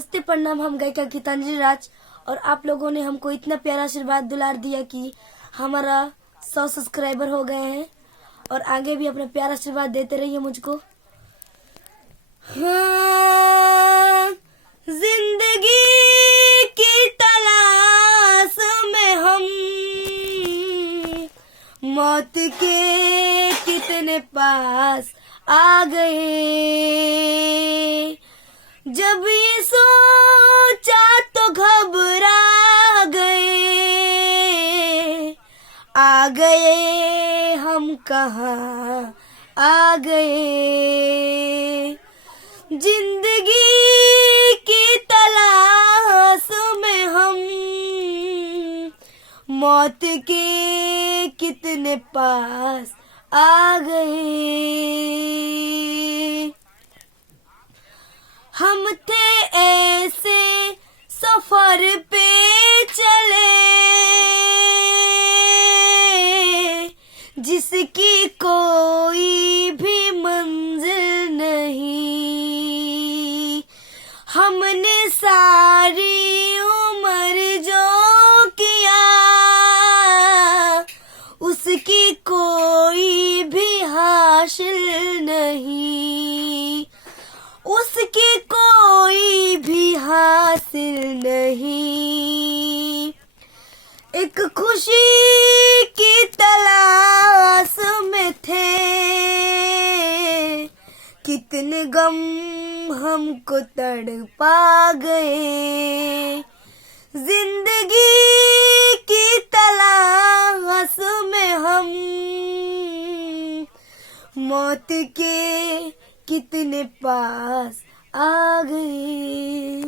नमस्ते प्रणाम। हम गायिका गीतांजलि राज और आप लोगों ने हमको इतना प्यारा आशीर्वाद दुलार दिया कि हमारा 100 सब्सक्राइबर हो गए हैं और आगे भी अपना प्यारा आशीर्वाद देते रहिए मुझको। हाँ, जिंदगी की तलाश में हम मौत के कितने पास आ गए। जब ये सोचा तो घबरा गए, आ गए हम कहाँ आ गए। जिंदगी की तलाश में हम मौत के कितने पास आ गए। हम थे ऐसे सफर पे चले जिसकी कोई भी मंजिल नहीं। हमने सारी उम्र जो किया उसकी कोई भी हासिल नहीं, उसकी कोई भी हासिल नहीं। एक खुशी की तलाश में थे, कितने गम हमको तड़पा गए। जिंदगी की तलाश में हम मौत के कितने पास आ गए।